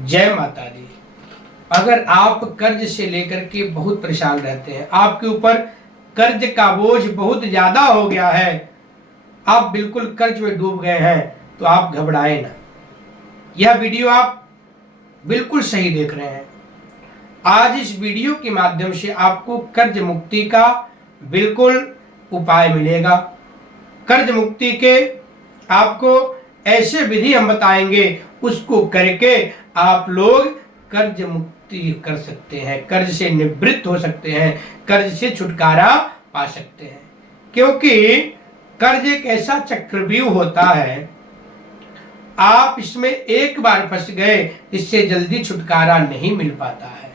जय माता दी। अगर आप कर्ज से लेकर के बहुत परेशान रहते हैं, आपके ऊपर कर्ज का बोझ बहुत ज्यादा हो गया है, आप बिल्कुल कर्ज में डूब गए हैं, तो आप घबराए ना। यह वीडियो आप बिल्कुल सही देख रहे हैं। आज इस वीडियो के माध्यम से आपको कर्ज मुक्ति का बिल्कुल उपाय मिलेगा। कर्ज मुक्ति के आपको ऐसे विधि हम बताएंगे, उसको करके आप लोग कर्ज मुक्ति कर सकते हैं, कर्ज से निवृत्त हो सकते हैं, कर्ज से छुटकारा पा सकते हैं। क्योंकि कर्ज एक ऐसा चक्रव्यूह होता है, आप इसमें एक बार फंस गए, इससे जल्दी छुटकारा नहीं मिल पाता है,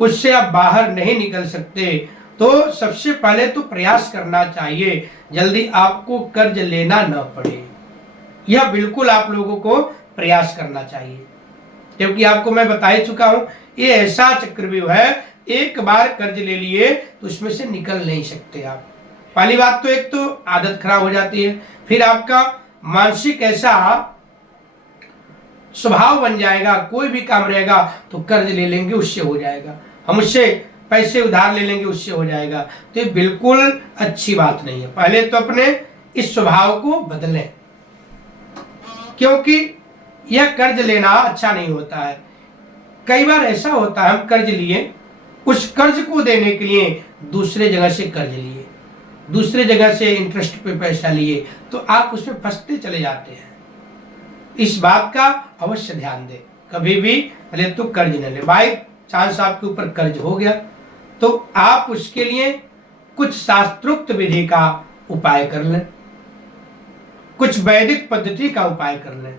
उससे आप बाहर नहीं निकल सकते। तो सबसे पहले तो प्रयास करना चाहिए जल्दी आपको कर्ज लेना न पड़े। यह बिल्कुल आप लोगों को प्रयास करना चाहिए, क्योंकि आपको मैं बता ही चुका हूं, ये ऐसा चक्रव्यूह है, एक बार कर्ज ले लिए तो उसमें से निकल नहीं सकते आप। पहली बात तो एक तो आदत खराब हो जाती है, फिर आपका मानसिक ऐसा स्वभाव बन जाएगा, कोई भी काम रहेगा तो कर्ज ले लेंगे उससे हो जाएगा, हम उससे पैसे उधार ले लेंगे उससे हो जाएगा। तो ये बिल्कुल अच्छी बात नहीं है। पहले तो अपने इस स्वभाव को बदलें, क्योंकि यह कर्ज लेना अच्छा नहीं होता है। कई बार ऐसा होता है, हम कर्ज लिए, उस कर्ज को देने के लिए दूसरे जगह से कर्ज लिए, दूसरे जगह से इंटरेस्ट पे पैसा लिए, तो आप उसमें फंसते चले जाते हैं। इस बात का अवश्य ध्यान दें, कभी भी पहले तो कर्ज न ले। बाई चांस आपके ऊपर कर्ज हो गया तो आप उसके लिए कुछ शास्त्रोक्त विधि का उपाय कर लें, कुछ वैदिक पद्धति का उपाय कर लें।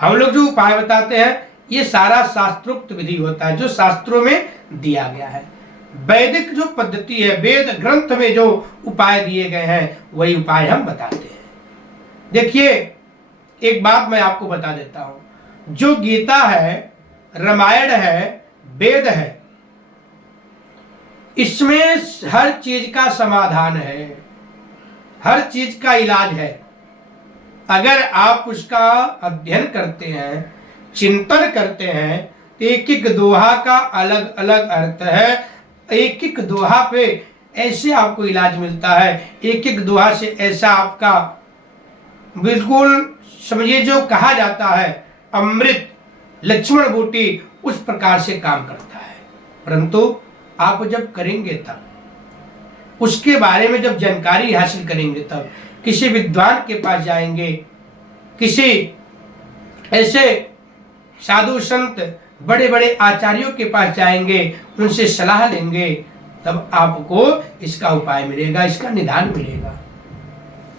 हम लोग जो उपाय बताते हैं ये सारा शास्त्रोक्त विधि होता है, जो शास्त्रों में दिया गया है। वैदिक जो पद्धति है, वेद ग्रंथ में जो उपाय दिए गए हैं वही उपाय हम बताते हैं। देखिए, एक बात मैं आपको बता देता हूं, जो गीता है, रामायण है, वेद है, इसमें हर चीज का समाधान है, हर चीज का इलाज है। अगर आप उसका अध्ययन करते हैं, चिंतन करते हैं, एक एक दोहा का अलग अलग अर्थ है, एक एक दोहा पे ऐसे आपको इलाज मिलता है, एक एक दोहा से ऐसा आपका बिल्कुल समझिए, जो कहा जाता है अमृत लक्ष्मण बूटी, उस प्रकार से काम करता है। परंतु आप जब करेंगे तब, उसके बारे में जब जानकारी हासिल करेंगे तब, किसी विद्वान के पास जाएंगे, किसी ऐसे साधु संत बड़े बड़े आचार्यों के पास जाएंगे, उनसे सलाह लेंगे, तब आपको इसका उपाय मिलेगा, इसका निदान मिलेगा।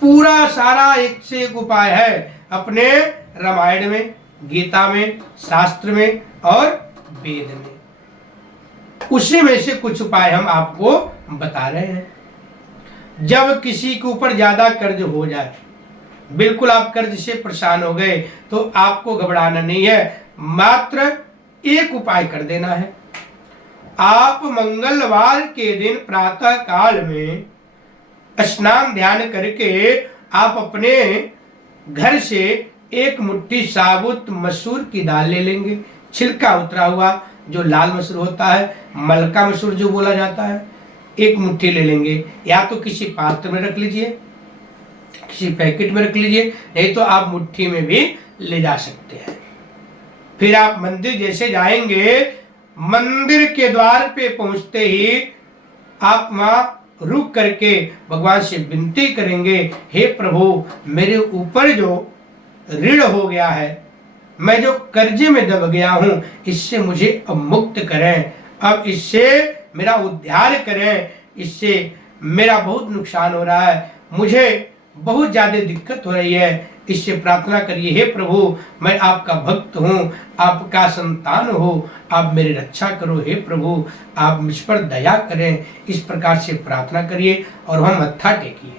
पूरा सारा एक से एक उपाय है अपने रामायण में, गीता में, शास्त्र में और वेद में। उसी में से कुछ उपाय हम आपको बता रहे हैं। जब किसी के ऊपर ज्यादा कर्ज हो जाए, बिल्कुल आप कर्ज से परेशान हो गए, तो आपको घबराना नहीं है, मात्र एक उपाय कर देना है। आप मंगलवार के दिन प्रातः काल में स्नान ध्यान करके आप अपने घर से एक मुट्ठी साबुत मसूर की दाल ले लेंगे, छिलका उतरा हुआ, जो लाल मसूर होता है, मलका मसूर जो बोला जाता है, एक मुट्ठी ले लेंगे। या तो किसी पात्र में रख लीजिए, किसी पैकेट में रख लीजिए, नहीं तो आप मुट्ठी में भी ले जा सकते हैं। फिर आप मंदिर जैसे जाएंगे, मंदिर के द्वार पे पहुंचते ही आप वहां रुक करके भगवान से विनती करेंगे, हे प्रभु, मेरे ऊपर जो ऋण हो गया है, मैं जो कर्जे में दब गया हूं, इससे मुझे अब मुक्त करें, अब इससे मेरा उद्धार करें, इससे मेरा बहुत नुकसान हो रहा है, मुझे बहुत ज्यादा दिक्कत हो रही है, इससे प्रार्थना करिए, हे प्रभु, मैं आपका भक्त हूं, आपका संतान हो, आप मेरी रक्षा करो, हे प्रभु, आप मुझ पर दया करें। इस प्रकार से प्रार्थना करिए और वहां मत्था टेकिए।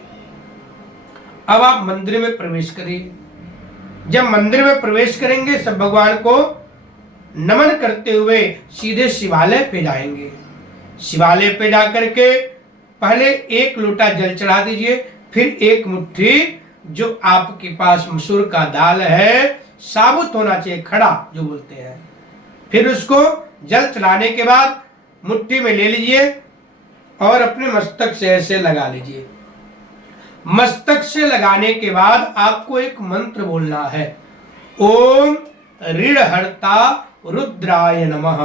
अब आप मंदिर में प्रवेश करिए। जब मंदिर में प्रवेश करेंगे, सब भगवान को नमन करते हुए सीधे शिवालय पे जाएंगे। शिवालय पे जाकर के पहले एक लोटा जल चढ़ा दीजिए, फिर एक मुट्ठी जो आपके पास मसूर का दाल है, साबुत होना चाहिए, खड़ा जो बोलते हैं। फिर उसको जल चढ़ाने के बाद मुट्ठी में ले लीजिए और अपने मस्तक से ऐसे लगा लीजिए। मस्तक से लगाने के बाद आपको एक मंत्र बोलना है, ओम ऋणहर्ता रुद्राय नमः।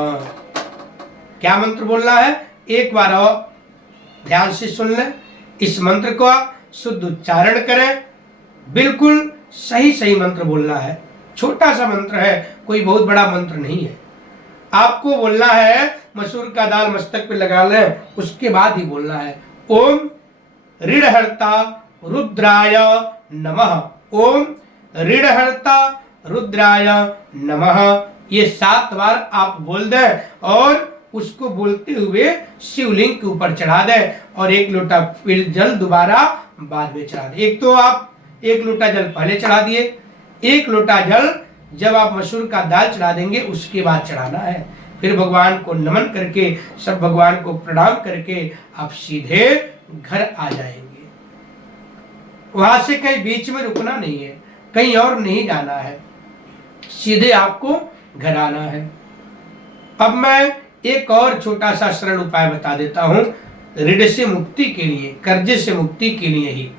क्या मंत्र बोलना है? एक बार और ध्यान से सुन लें। इस मंत्र को आप शुद्ध उच्चारण करें। बिल्कुल सही सही मंत्र बोलना है। छोटा सा मंत्र है, कोई बहुत बड़ा मंत्र नहीं है। आपको बोलना है, मसूर का दाल मस्तक पे लगा लें, उसके बाद ही बोलना है, ओम ऋणहर्ता रुद्राय नमः। ओम ऋणहर्ता रुद्राय नमः। ये 7 बार आप बोल दें और उसको बोलते हुए शिवलिंग के ऊपर चढ़ा दें और 1 लोटा जल दोबारा बाद में चढ़ा दें। एक तो आप 1 लोटा जल पहले चढ़ा दिए, 1 लोटा जल जब आप मसूर का दाल चढ़ा देंगे उसके बाद चढ़ाना है। फिर भगवान को नमन करके, सब भगवान को प्रणाम करके आप सीधे घर आ जाएंगे। वहां से कहीं बीच में रुकना नहीं है, कहीं और नहीं जाना है, सीधे आपको घर आना है। अब मैं एक और छोटा सा सरल उपाय बता देता हूं ऋण से मुक्ति के लिए, कर्जे से मुक्ति के लिए ही।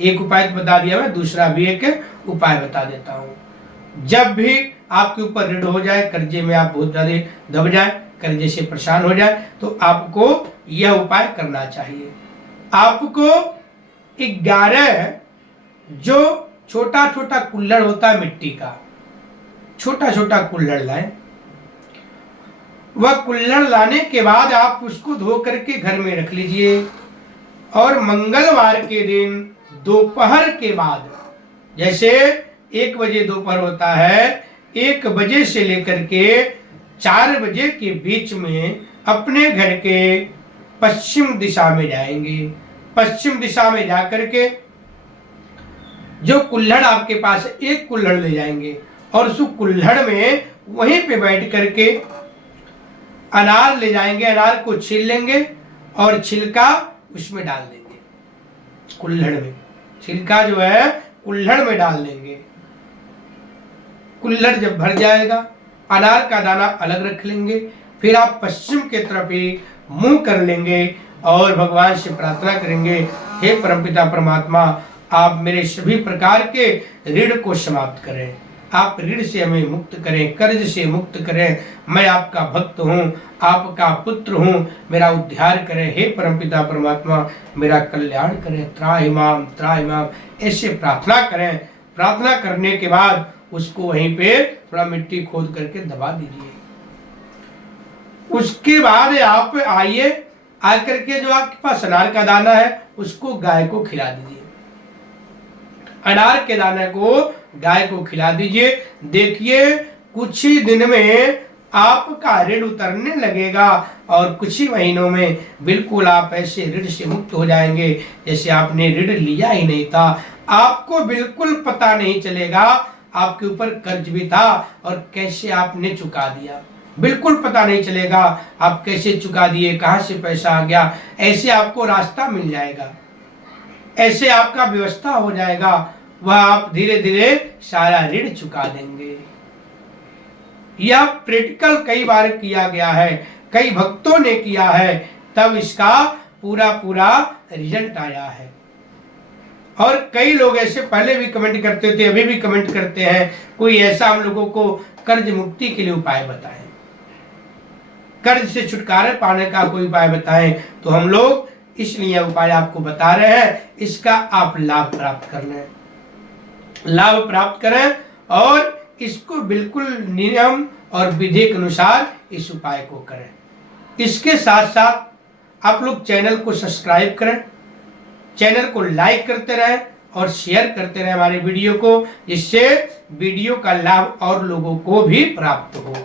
एक उपाय तो बता दिया मैं, दूसरा भी एक उपाय बता देता हूं। जब भी आपके ऊपर ऋण हो जाए, कर्जे में आप बहुत ज्यादा दब जाए, कर्जे से परेशान हो जाए, तो आपको यह उपाय करना चाहिए। आपको 11 जो छोटा छोटा कुल्हड़ होता है मिट्टी का, छोटा छोटा कुल्हड़ लाएं। वह कुल्हड़ लाने के बाद आप उसको धो करके घर में रख लीजिए और मंगलवार के दिन दोपहर के बाद, जैसे 1 बजे दोपहर होता है, 1 बजे से लेकर के 4 बजे के बीच में अपने घर के पश्चिम दिशा में जाएंगे। पश्चिम दिशा में जाकर के जो कुल्हड़ आपके पास, एक कुल्हड़ ले जाएंगे और उस कुल्हड़ में वहीं पे बैठ करके अनार ले जाएंगे। अनार को छील लेंगे और छिलका उसमें डाल देंगे। कुल्हड़ में छिलका जो है कुल्हड़ में डाल देंगे। कुल्हड़ जब भर जाएगा, अनार का दाना अलग रख लेंगे। फिर आप पश्चिम के तरफ ही मुंह कर लेंगे और भगवान से प्रार्थना करेंगे, हे परमपिता परमात्मा, आप मेरे सभी प्रकार के ऋण को समाप्त करें, आप ऋण से हमें मुक्त करें, कर्ज से मुक्त करें। मैं आपका भक्त हूँ, आपका पुत्र हूँ, मेरा उद्धार करें, हे परमपिता परमात्मा, मेरा कल्याण करें, त्राहिमाम त्राहिमाम, ऐसे प्रार्थना करें। प्रार्थना करने के बाद उसको वहीं पे थोड़ा मिट्टी खोद करके दबा दीजिए। उसके बाद आप आइए, आकर के जो आपके पास अनार का दाना है उसको गाय को खिला दीजिए। अनार के दाने को गाय को खिला दीजिए। देखिए कुछ ही दिन में आपका ऋण उतरने लगेगा और कुछ ही महीनों में बिल्कुल आप ऐसे ऋण से मुक्त हो जाएंगे जैसे आपने ऋण लिया ही नहीं था। आपको बिल्कुल पता नहीं चलेगा आपके ऊपर कर्ज भी था और कैसे आपने चुका दिया। बिल्कुल पता नहीं चलेगा आप कैसे चुका दिए, कहां से पैसा आ गया। ऐसे आपको रास्ता मिल जाएगा, ऐसे आपका व्यवस्था हो जाएगा, वह आप धीरे धीरे सारा ऋण चुका देंगे। यह प्रैक्टिकल कई बार किया गया है, कई भक्तों ने किया है, तब इसका पूरा पूरा रिजल्ट आया है। और कई लोग ऐसे पहले भी कमेंट करते थे, अभी भी कमेंट करते हैं, कोई ऐसा हम लोगों को कर्ज मुक्ति के लिए उपाय बताएं, कर्ज से छुटकारा पाने का कोई उपाय बताएं। तो हम लोग इसलिए उपाय आपको बता रहे हैं, इसका आप लाभ प्राप्त कर लें, लाभ प्राप्त करें और इसको बिल्कुल नियम और विधि के अनुसार इस उपाय को करें। इसके साथ साथ आप लोग चैनल को सब्सक्राइब करें, चैनल को लाइक करते रहें और शेयर करते रहें हमारे वीडियो को, जिससे वीडियो का लाभ और लोगों को भी प्राप्त हो।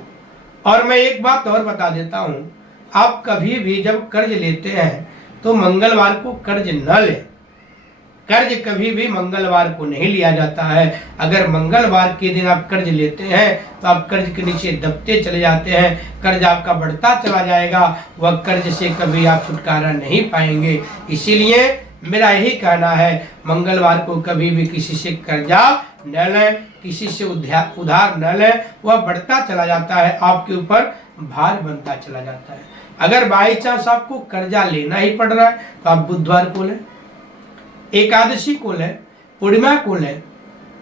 और मैं एक बात और बता देता हूं, आप कभी भी जब कर्ज लेते हैं तो मंगलवार को कर्ज न लें। कर्ज कभी भी मंगलवार को नहीं लिया जाता है। अगर मंगलवार के दिन आप कर्ज लेते हैं तो आप कर्ज के नीचे दबते चले जाते हैं, कर्ज आपका बढ़ता चला जाएगा, वह कर्ज से कभी आप छुटकारा नहीं पाएंगे। इसीलिए मेरा यही कहना है, मंगलवार को कभी भी किसी से कर्जा न लें, किसी से उधार न लें, वह बढ़ता चला जाता है, आपके ऊपर भार बनता चला जाता है। अगर बाई चांस आपको कर्जा लेना ही पड़ रहा है तो आप बुधवार को लें, एकादशी को लें, पूर्णिमा को लें।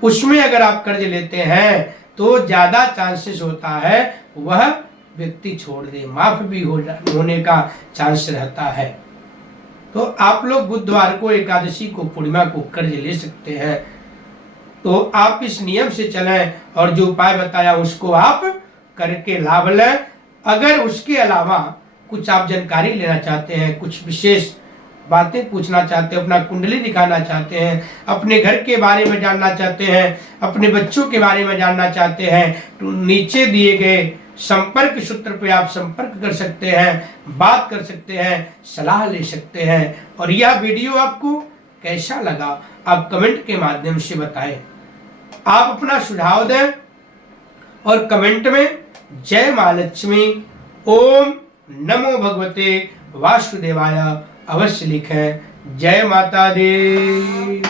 उसमें अगर आप कर्ज लेते हैं तो ज्यादा चांसेस होता है वह व्यक्ति छोड़ दे, माफ भी होने का चांस रहता है। तो आप लोग बुधवार को, एकादशी को, पूर्णिमा को कर्ज ले सकते हैं। तो आप इस नियम से चलें और जो उपाय बताया उसको आप करके लाभ लें। अगर उसके अलावा कुछ आप जानकारी लेना चाहते हैं, कुछ विशेष बातें पूछना चाहते हैं, अपना कुंडली दिखाना चाहते हैं, अपने घर के बारे में जानना चाहते हैं, अपने बच्चों के बारे में जानना चाहते हैं, तो नीचे दिए गए संपर्क सूत्र पे आप संपर्क कर सकते हैं, बात कर सकते हैं, सलाह ले सकते हैं। और यह वीडियो आपको कैसा लगा आप कमेंट के माध्यम से बताएं। आप अपना सुझाव दें और कमेंट में जय मां लक्ष्मी, ओम नमो भगवते वासुदेवाय अवश्य लिखें। जय माता दी।